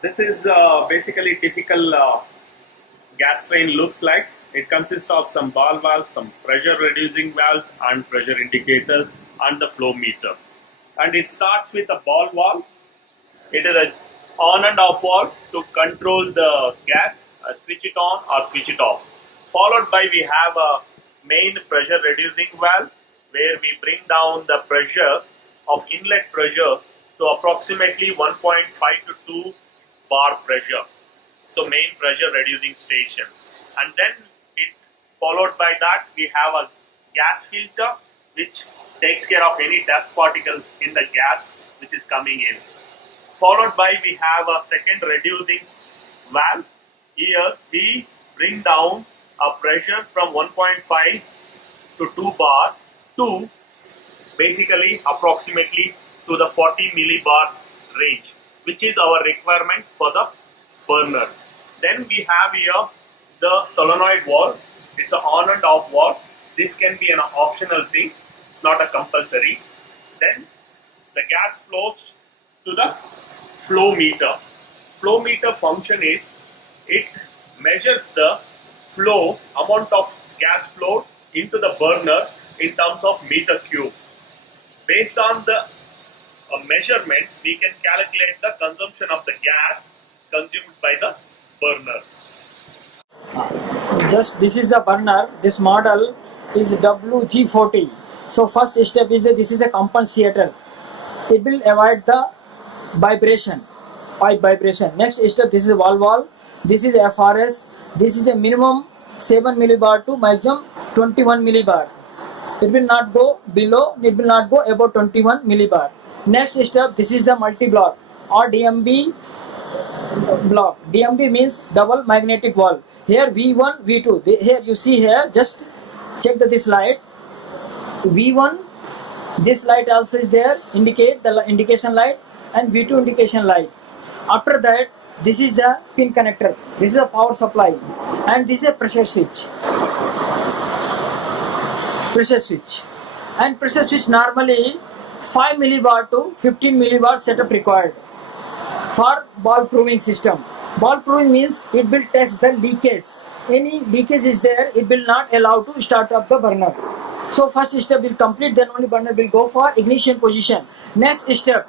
This is basically typical gas train looks like. It consists of some ball valves, some pressure reducing valves and pressure indicators and the flow meter. And it starts with a ball valve. It is a on and off valve to control the gas, switch it on or switch it off. Followed by we have a main pressure reducing valve where we bring down the pressure of inlet pressure to approximately 1.5 to 2 bar pressure. So main pressure reducing station. And then it followed by that we have a gas filter which takes care of any dust particles in the gas which is coming in. Followed by we have a second reducing valve. Here we bring down a pressure from 1.5 to 2 bar to basically approximately to the 40 millibar range, which is our requirement for the burner. Then we have here the solenoid valve. It's an on and off valve. This can be an optional thing. It's not a compulsory. Then the gas flows to the flow meter. Flow meter function is it measures the flow amount of gas flow into the burner in terms of meter cube. Based on the measurement, we can calculate the consumption of the gas consumed by the burner. Just this is the burner. This model is WG40. So first step is that this is a compensator. It will avoid the vibration, pipe vibration. Next step, this is a valve. This is FRS. This is a minimum 7 millibar to maximum 21 millibar. It will not go below, it will not go above 21 millibar. Next step, this is the multi-block or DMB block. DMB means double magnetic valve. Here V1, V2. Here you see here, just check this light. V1, this light also is there, indicate the indication light, and V2 indication light. After that, this is the pin connector. This is a power supply, and this is a pressure switch. Pressure switch. And pressure switch normally 5 millibar to 15 millibar setup required for ball proving system. Ball proving means it will test the leakage. Any leakage is there, it will not allow to start up the burner. So first step will complete, then only burner will go for ignition position. Next step,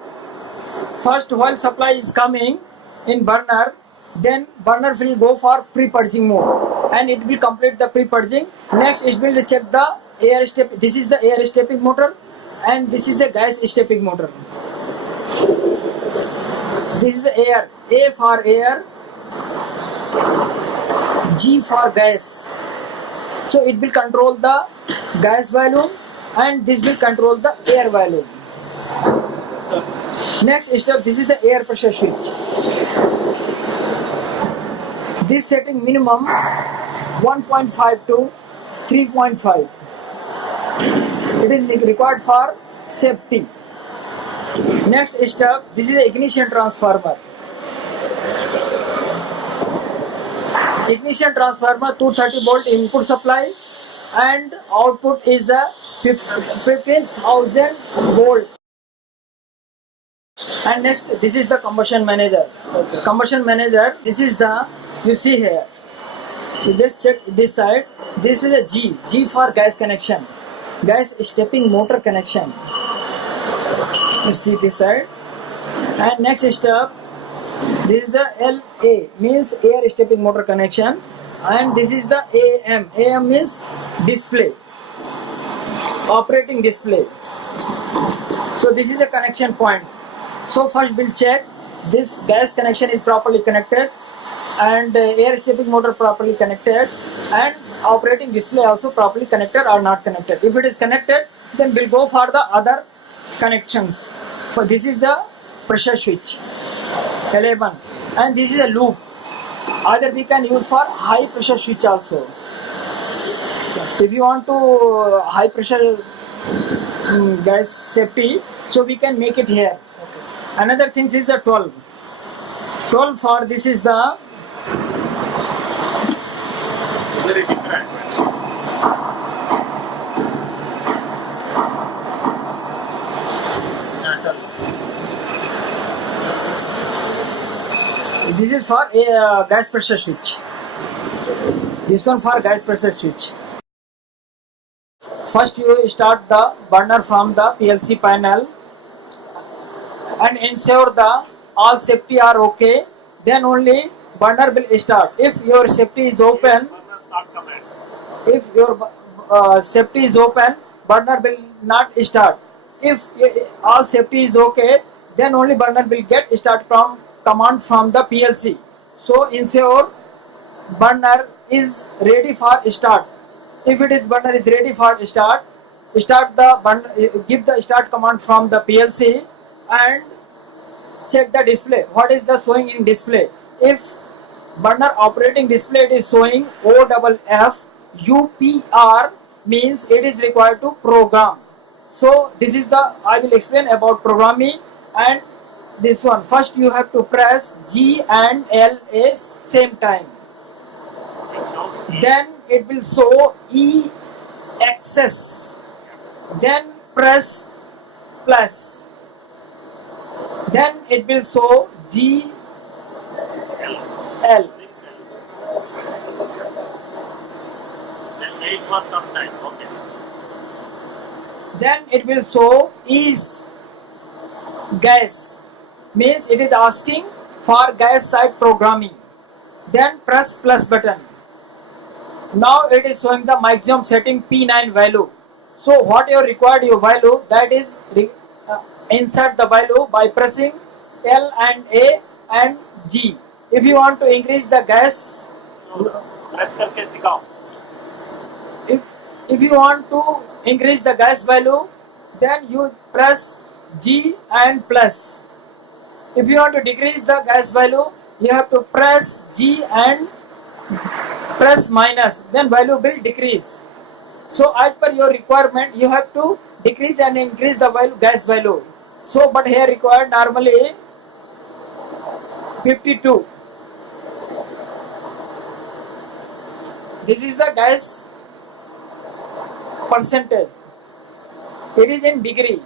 first while supply is coming in burner, then burner will go for pre-purging mode and it will complete the pre-purging. Next it will check the air step. This is the air stepping motor and this is the gas stepping motor. This is air. A for air, G for gas. So it will control the gas volume and this will control the air volume. Next step, this is the air pressure switch. This setting minimum 1.5 to 3.5. It is required for safety. Next step, this is the ignition transformer. Ignition transformer 230 volt input supply and output is the 15,000 volt. And next, this is the combustion manager. Okay. Combustion manager, this is the, you see here. You just check this side. This is a G. G for gas connection. Gas stepping motor connection. You see this side. And next step, this is the LA, means air stepping motor connection. And this is the AM. AM means display. Operating display. So this is a connection point. So first we'll check this gas connection is properly connected and air stepping motor properly connected and operating display also properly connected or not connected. If it is connected, then we'll go for the other connections. So this is the pressure switch 11 and this is a loop. Either we can use for high pressure switch also. If you want to high pressure gas safety, so we can make it here. Another thing is the 12. 12 for this is the Very different. This is for a gas pressure switch. This one for gas pressure switch. First you start the burner from the PLC panel and ensure the all safety are okay. Then only burner will start. If your safety is open, Burner start command. if your safety is open, burner will not start. If all safety is okay, then only burner will get start from command from the PLC. So ensure burner is ready for start. If it is burner is ready for start the burner, give the start command from the PLC and check the display. What is the showing in display? If burner operating display it is showing OFF UPR, means it is required to program. So this is the I will explain about programming. And this one, first you have to press G and L a same time, then it will show E access, then press plus, then it will show G L, Then wait for some time. Okay. then it will show is gas, means it is asking for gas side programming. Then press plus button. Now it is showing the maximum setting P9 value. So what you required your value, that is insert the value by pressing L and A and G. If you want to increase the gas, So press करके दिखाओ. if you want to increase the gas value, then you press G and plus. If you want to decrease the gas value, you have to press G and press minus, then value will decrease. So as per your requirement, you have to decrease and increase the value, gas value. So but here required normally 52. This is the gas percentage. It is in degree.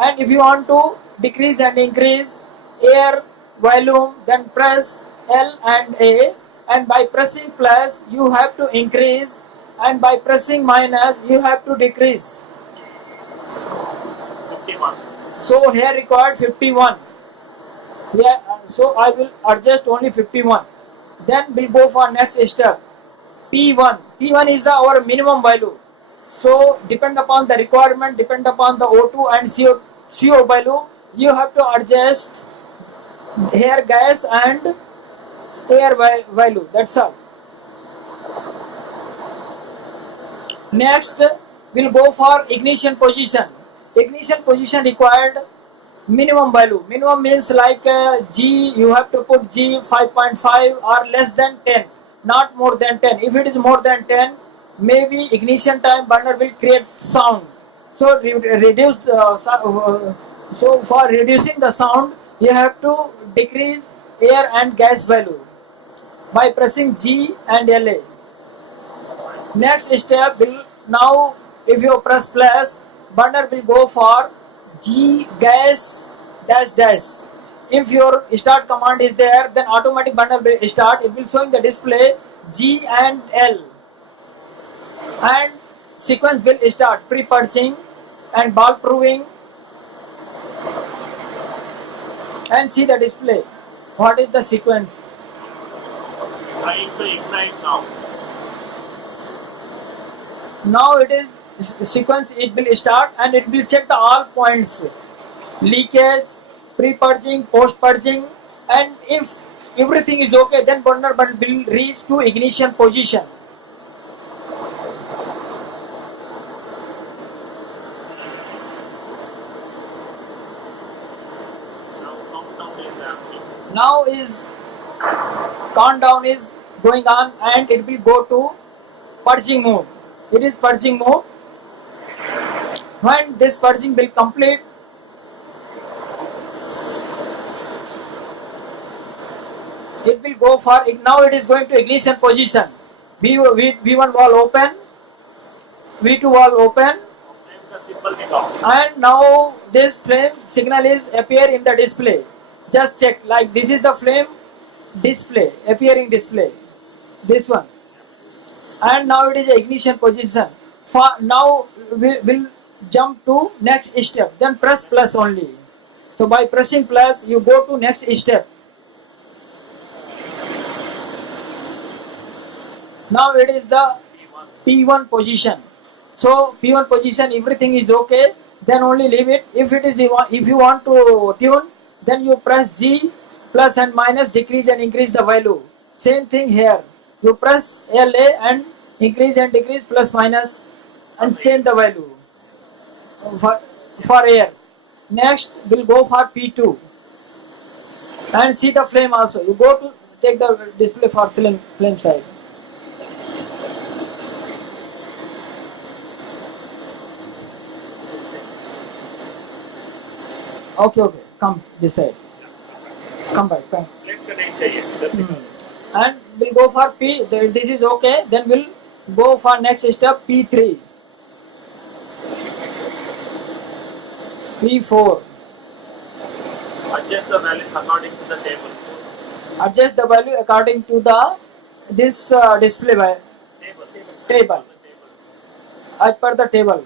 And if you want to decrease and increase air volume, then press L and A, and by pressing plus you have to increase, and by pressing minus you have to decrease. 51. So here required 51. Yeah, so I will adjust only 51. Then we'll go for next step. P1. P1 is our minimum value. So depend upon the requirement, depend upon the O2 and CO value, you have to adjust here gas and air value. That's all. Next we'll go for ignition position. Ignition position required minimum value. Minimum means like G, you have to put G 5.5 or less than 10, not more than 10. If it is more than 10, maybe ignition time burner will create sound. So reduce so for reducing the sound, you have to decrease air and gas value by pressing G and LA. Next step will, now if you press plus, burner will go for G gas dash dash. If your start command is there, then automatic burner will start. It will showing the display G and L, and sequence will start pre-purging and bulb proving, and see the display. What is the sequence? Trying to ignite now. Now it is sequence, it will start and it will check the all points, leakage, pre-purging, post-purging, and if everything is okay, then burner will reach to ignition position. Now is countdown is going on and it will go to purging mode. It is purging mode. When this purging will complete, it will go for it. Now it is going to ignition position. V1 valve open, V2 valve open, and now this flame signal is appear in the display. Just check, like this is the flame display, appearing display, this one, and now it is a ignition position. For now we will jump to next step, then press plus only. So by pressing plus you go to next step. Now it is the P1 position. So P1 position, everything is okay, then only leave it. If you want to tune, then you press G, plus and minus, decrease and increase the value. Same thing here. You press LA and increase and decrease, plus minus, and change the value for air. Next we'll go for P2 and see the flame also. You go to take the display for flame side. Okay, come this side. Come back. Flame का नहीं चाहिए, इधर दिखाओ. And we'll go for P. This is okay. Then we'll go for next step, P3, P4. Adjust the values according to the table. Adjust the value according to this display table as per the table.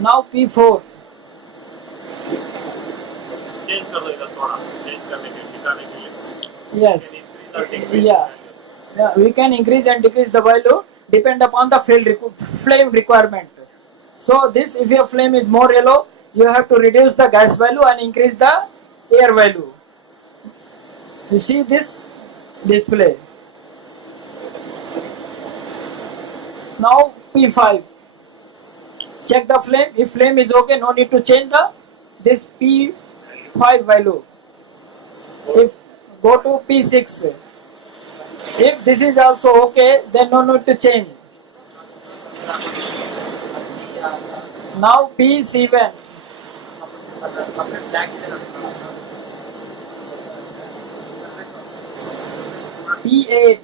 Now P4. Change कर दो इधर थोड़ा. Change करने के दिखाने के लिए. Yes. Can increase or decrease Yeah. the value. Yeah, we can increase and decrease the value depend upon the flame requirement. So this, if your flame is more yellow, you have to reduce the gas value and increase the air value. You see this display. Now P5. Check the flame. If flame is okay, no need to change this P5 value. If go to P6. If this is also okay, then no need to change. Now P7. P8.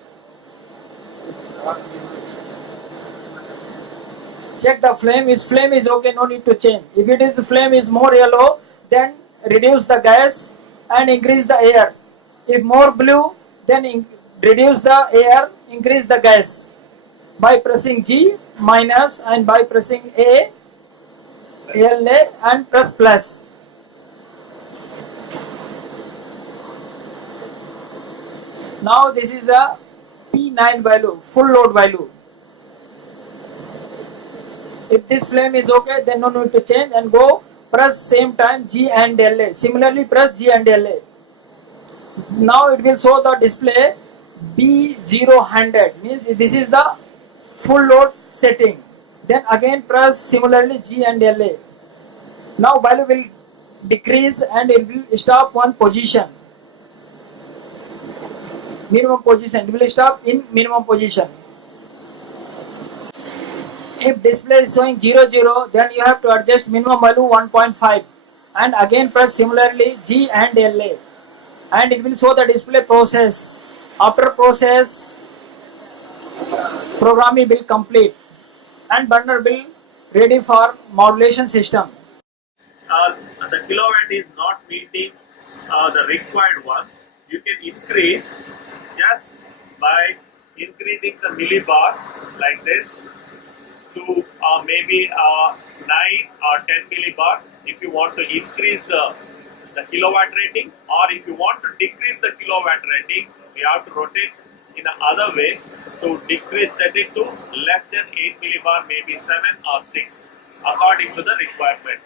Check the flame. If flame is okay, no need to change. If it is flame is more yellow, then reduce the gas and increase the air. If more blue, then reduce the air, increase the gas by pressing G minus and by pressing A, LA and press plus. Now this is a P9 value, full load value. If this flame is okay, then no need to change and go press same time G and LA. Similarly press G and LA. Now it will show the display B000, means this is the full load setting. Then again press similarly G and LA. Now value will decrease and it will stop one position. Minimum position, it will stop in minimum position. If display is showing 00, then you have to adjust minimum value 1.5 and again press similarly G and LA. And it will show the display process. After process, programming will complete and burner will ready for modulation system. The kilowatt is not meeting the required one. You can increase just by increasing the millibar like this to maybe 9 or 10 millibar if you want to increase the kilowatt rating, or if you want to decrease the kilowatt rating, we have to rotate in another way to decrease, set it to less than 8 millibar, maybe 7 or 6 according to the requirement.